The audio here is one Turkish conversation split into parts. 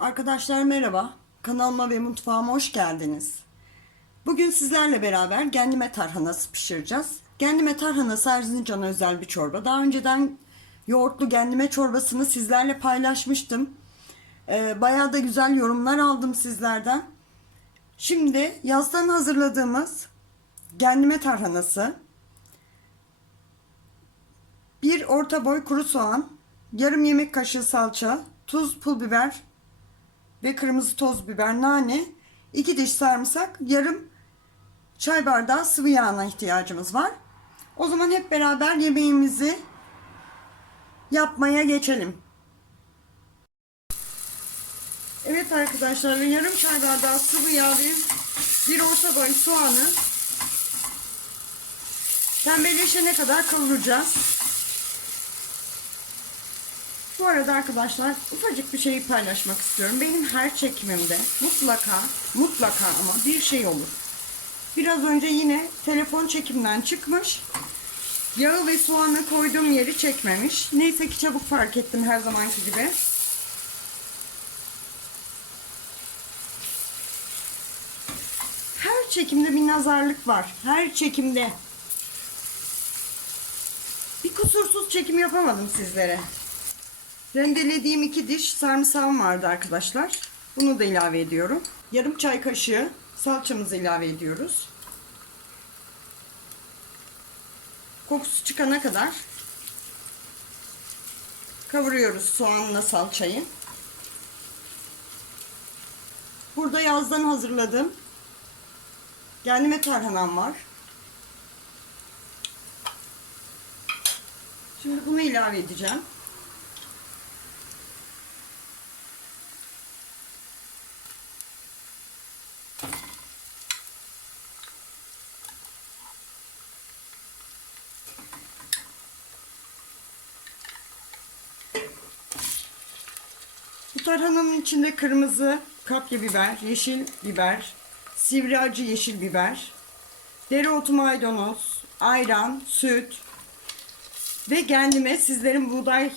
Arkadaşlar merhaba. Kanalıma ve mutfağıma hoş geldiniz. Bugün sizlerle beraber kendime tarhanası pişireceğiz. Kendime tarhanası Erzincan'a özel bir çorba. Daha önceden yoğurtlu kendime çorbasını sizlerle paylaşmıştım. Ee, bayağı da güzel yorumlar aldım sizlerden. Şimdi yazdan hazırladığımız kendime tarhanası, bir orta boy kuru soğan, yarım yemek kaşığı salça, tuz, pul biber ve kırmızı toz biber, nane, iki diş sarımsak, yarım çay bardağı sıvı yağına ihtiyacımız var. O zaman hep beraber yemeğimizi yapmaya geçelim. Evet arkadaşlar yarım çay bardağı sıvı yağ ve bir orta boy soğanı pembeleşene kadar kavuracağız. Bu arada arkadaşlar ufacık bir şeyi paylaşmak istiyorum. Benim her çekimimde mutlaka mutlaka ama bir şey olur. Biraz önce yine telefon çekimden çıkmış. Yağı ve soğanı koyduğum yeri çekmemiş. Neyse ki çabuk fark ettim her zamanki gibi. Her çekimde bir nazarlık var. Her çekimde. Bir kusursuz çekim yapamadım sizlere. Rendelediğim iki diş sarımsağım vardı arkadaşlar. Bunu da ilave ediyorum. Yarım çay kaşığı salçamızı ilave ediyoruz. Kokusu çıkana kadar kavuruyoruz soğanla salçayı. Burada yazdan hazırladığım kendime tarhanam var. Şimdi bunu ilave edeceğim. Tarhananın içinde kırmızı kapya biber, yeşil biber, sivri acı yeşil biber, dereotu maydanoz, ayran, süt ve kendime sizlerin buğday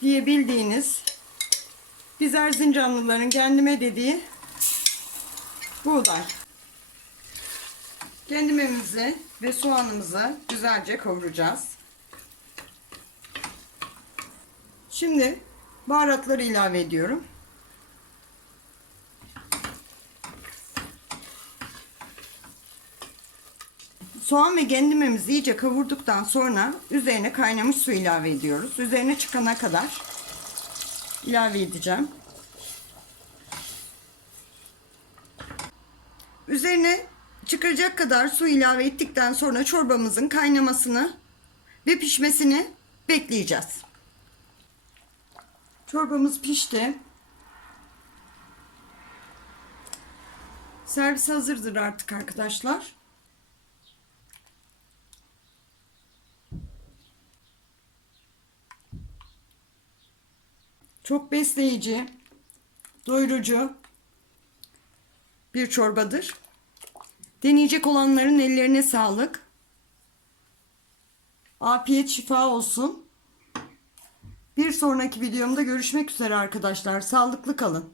diye bildiğiniz biz Erzincanlıların kendime dediği buğday. Kendimemizi ve soğanımızı güzelce kavuracağız. Şimdi baharatları ilave ediyorum. Soğan ve kendimemizi iyice kavurduktan sonra üzerine kaynamış su ilave ediyoruz. Üzerine çıkana kadar ilave edeceğim. Üzerine çıkacak kadar su ilave ettikten sonra çorbamızın kaynamasını ve pişmesini bekleyeceğiz. Çorbamız pişti. Servis hazırdır artık arkadaşlar. Çok besleyici, doyurucu bir çorbadır. Deneyecek olanların ellerine sağlık. Afiyet şifa olsun. Bir sonraki videomda görüşmek üzere arkadaşlar. Sağlıklı kalın.